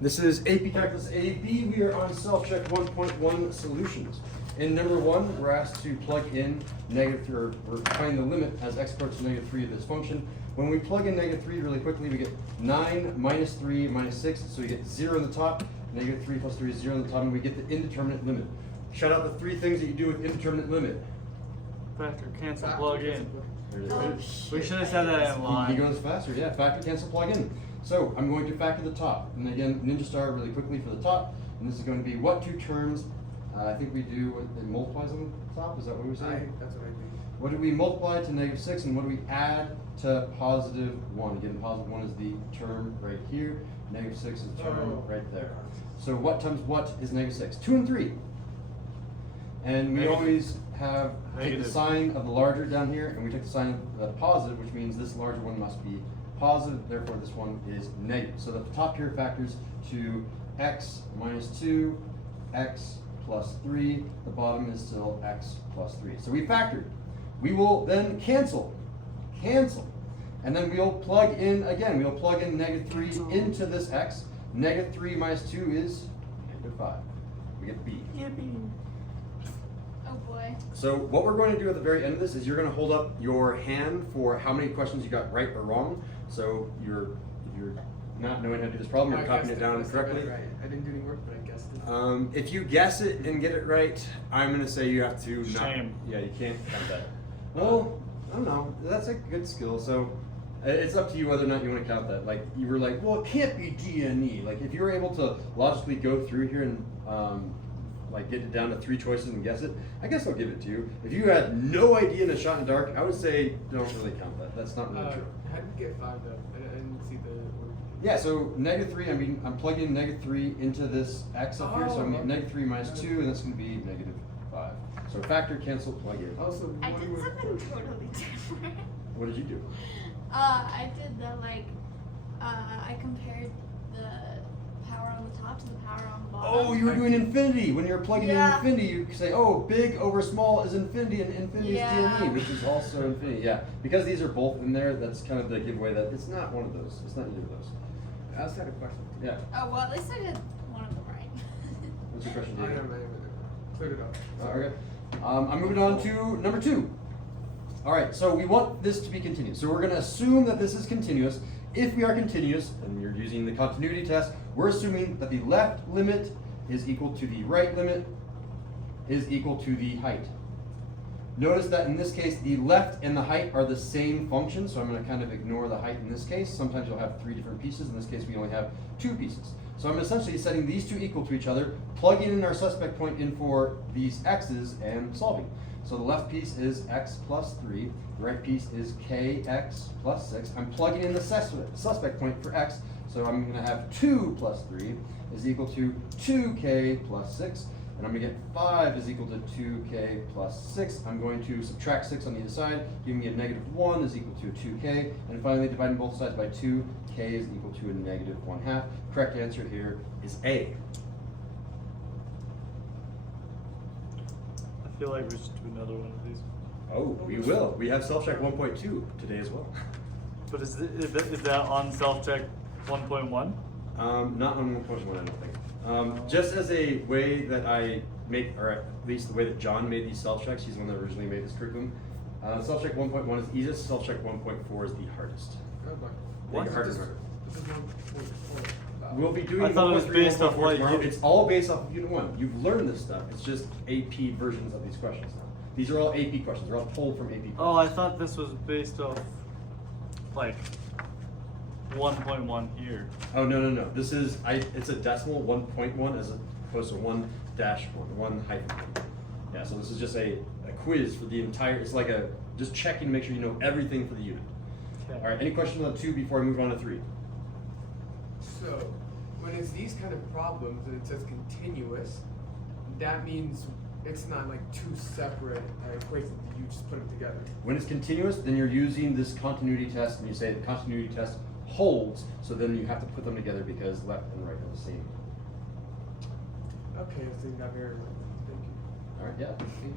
This is AP Calculus AB. We are on self-check 1.1 solutions. In number 1, we're asked to plug in negative, or we're finding the limit as x approaches -3 of this function. When we plug in -3 really quickly, we get 9 minus 3 minus 6, so we get 0 in the top, -3 plus 3 is 0 in the top, and we get the indeterminate limit. Shout out the 3 things that you do with indeterminate limit. Factor, cancel, plug in. Oh, We should have said that in He line. goes faster, yeah. Factor, cancel, plug in. So I'm going to factor the top, and again, Ninja Star really quickly for the top, and this is going to be what two terms? I think we do what it multiplies on the top. Is that what we were saying? That's what I think. What do we multiply to -6, and what do we add to +1? Again, +1 is the term right here. -6 is the term right there. So what times what is -6? 2 and 3. And we Negative. always have take the Negative. sign of the larger down here, and we take the sign of the positive, which means this larger one must be positive, therefore this one is negative. So the top here factors to x minus 2, x plus 3, the bottom is still x plus 3. So we factored. We will then cancel, and then we'll plug in again. We'll plug in -3 into this x. -3 minus 2 is -5. We get B. Oh boy. So what we're going to do at the very end of this is you're going to hold up your hand for how many questions you got right or wrong. So if you're not knowing how to do this problem, you're copying it down correctly. Right. I didn't do any work, but I guessed it. If you guess it and get it right, I'm going to say you have to not. Shame. Yeah, you can't count that. Well, I don't know. That's a good skill. So it's up to you whether or not you want to count that. Like you were like, well, it can't be D and E. Like if you were able to logically go through here and like get it down to 3 choices and guess it, I guess I'll give it to you. If you had no idea and a shot in the dark, I would say don't really count that. That's not really true. How did you get 5 though? I didn't see the word. Yeah, so -3, I mean, I'm plugging -3 into this x up here, so I'm Oh, getting -3 minus 2, and that's going to be -5. So factor, cancel, plug in. Also, I one did word something for- totally different. What did you do? I did the I compared the power on the top to the power on the bottom. Oh, you were doing infinity. When you're plugging Yeah. in infinity, you say, oh, big over small is infinity, and infinity is Yeah. D&E, which is also infinity. Yeah, because these are both in there, that's kind of the giveaway that it's not one of those. It's not either of those. I also had a question. Yeah. Oh well, at least I did one of them right. What's your question, I David? never mind. Cleared it up. Okay. I'm moving on to number 2. All right, so we want this to be continuous. So we're going to assume that this is continuous. If we are continuous, and you're using the continuity test, we're assuming that the left limit is equal to the right limit is equal to the height. Notice that in this case, the left and the height are the same function, so I'm going to kind of ignore the height in this case. Sometimes you'll have 3 different pieces. In this case, we only have 2 pieces. So I'm essentially setting these 2 equal to each other, plugging in our suspect point in for these x's, and solving. So the left piece is x plus 3, the right piece is kx plus 6. I'm plugging in the suspect point for x, so I'm going to have 2 plus 3 is equal to 2k plus 6. And I'm going to get 5 is equal to 2k plus 6. I'm going to subtract 6 on the other side, giving me a -1 is equal to 2k. And finally, dividing both sides by 2, k is equal to a -1/2. Correct answer here is A. I feel like we should do another one of these. Oh, we will. We have self-check 1.2 today as well. But is that on self-check 1.1? Not on 1.1, I don't think. Just as a way that I make, or at least the way that John made these self-checks, he's the one that originally made this curriculum. Self-check 1.1 is easiest, self-check 1.4 is the hardest. Oh, boy. They get harder This and harder. this is 1.4. We'll be doing I thought it was 1.3, based off 1.4 what tomorrow. you- It's all based off of Unit 1. You've learned this stuff. It's just AP versions of these questions now. These are all AP questions. They're all pulled from AP questions. Oh, I thought this was based off like 1.1 here. Oh, no. This is, it's a decimal 1.1 as opposed to 1-1, 1-1. Yeah, so this is just a quiz for the entire, it's like just checking to make sure you know everything for the unit. Okay. All right, any questions on 2 before I move on to 3? So, when it's these kind of problems and it says continuous, that means it's not like 2 separate equations. You just put them together. When it's continuous, then you're using this continuity test, and you say the continuity test holds, so then you have to put them together because left and right are the same. Okay, I think that very well. Thank you. All right, yeah, thank you.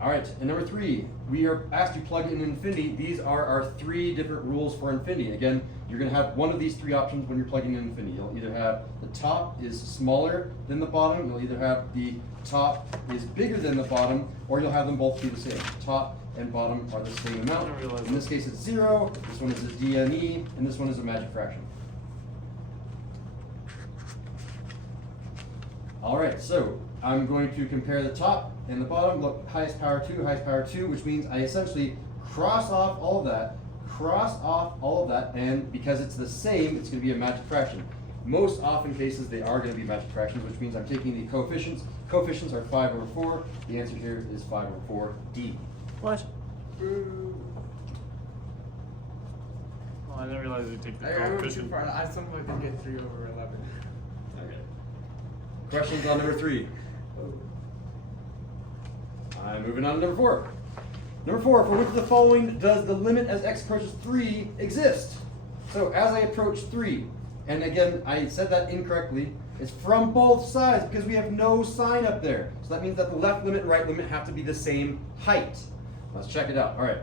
All right, and number 3, we are asked to plug in infinity. These are our 3 different rules for infinity. Again, you're going to have one of these 3 options when you're plugging in infinity. You'll either have the top is smaller than the bottom, you'll either have the top is bigger than the bottom, or you'll have them both be the same. Top and bottom are the same amount. I didn't realize In this case, it's 0, this one is a DNE, and this one is a magic fraction. All right, so I'm going to compare the top and the bottom. Look, highest power 2, which means I essentially cross off all of that, and because it's the same, it's going to be a magic fraction. Most often cases, they are going to be magic fractions, which means I'm taking the coefficients. Coefficients are 5 over 4. The answer here is 5 over 4, D. What? Boo. Oh, I didn't realize you take the I went too coefficient. far. I somehow did get 3 over 11. Okay. Questions on number 3? Oh. I'm moving on to number 4. Number 4, for which of the following does the limit as x approaches 3 exist? So as I approach 3, and again, I said that incorrectly, it's from both sides because we have no sign up there. So that means that the left limit and right limit have to be the same height. Let's check it out. All right.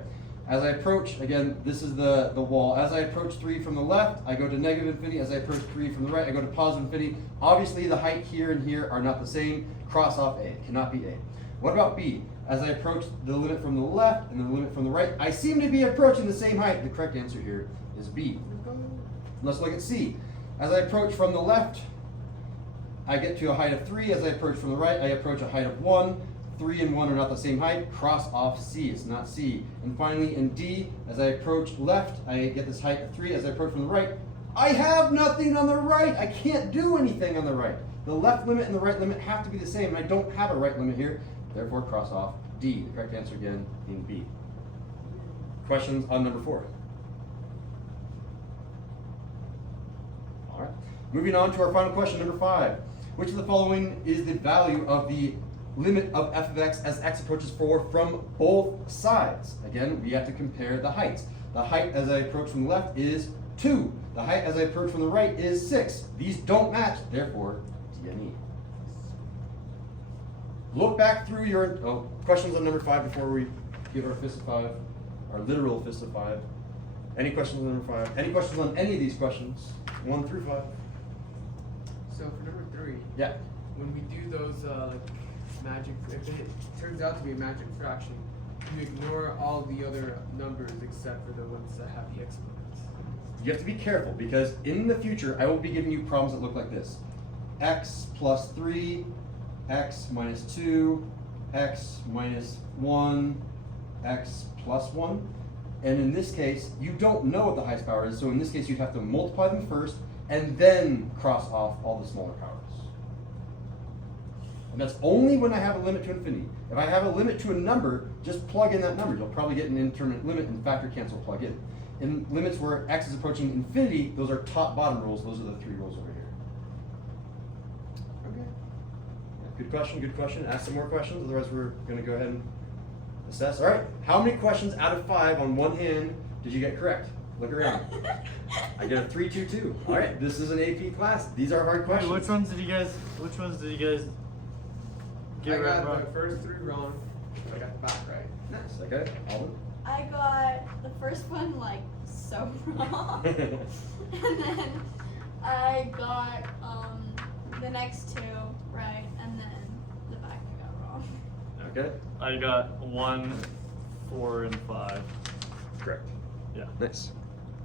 As I approach, again, this is the wall. As I approach 3 from the left, I go to negative infinity. As I approach 3 from the right, I go to positive infinity. Obviously, the height here and here are not the same. Cross off A. Cannot be A. What about B? As I approach the limit from the left and the limit from the right, I seem to be approaching the same height. The correct answer here is B. Let's look at C. As I approach from the left, I get to a height of 3. As I approach from the right, I approach a height of 1. 3 and 1 are not the same height. Cross off C. It's not C. And finally, in D, as I approach left, I get this height of 3. As I approach from the right, I have nothing on the right. I can't do anything on the right. The left limit and the right limit have to be the same, and I don't have a right limit here. Therefore, cross off D. The correct answer again in B. Questions on number 4? All right. Moving on to our final question, number 5. Which of the following is the value of the limit of f of x as x approaches 4 from both sides? Again, we have to compare the heights. The height as I approach from the left is 2. The height as I approach from the right is 6. These don't match, therefore, D and E. Look back through your questions on number 5 before we give our fist of 5, our literal fist of 5. Any questions on number 5? Any questions on any of these questions? 1 through 5. So for number 3, Yeah. when we do those like magic, if it turns out to be a magic fraction, you ignore all the other numbers except for the ones that have the exponents. You have to be careful because in the future I will be giving you problems that look like this. X plus 3, x minus 2, x minus 1, x plus 1. And in this case, you don't know what the highest power is, so in this case you'd have to multiply them first and then cross off all the smaller powers. And that's only when I have a limit to infinity. If I have a limit to a number, just plug in that number. You'll probably get an indeterminate limit and factor cancel plug in. In limits where x is approaching infinity, those are top-bottom rules. Those are the 3 rules over here. Okay. Good question, good question. Ask some more questions, otherwise we're going to go ahead and assess. All right, how many questions out of 5 on one hand did you get correct? Look around. I get a 3-2-2. All right, this is an AP class. These are hard Wait, questions. which ones did you guys get I right got wrong? the first 3 wrong. I got the back right. Nice. Okay, Alden. I got the first one like so wrong. And then I got the next 2 right, and then the back I got wrong. Okay. I got 1, 4, and 5. Correct. Yeah. Nice.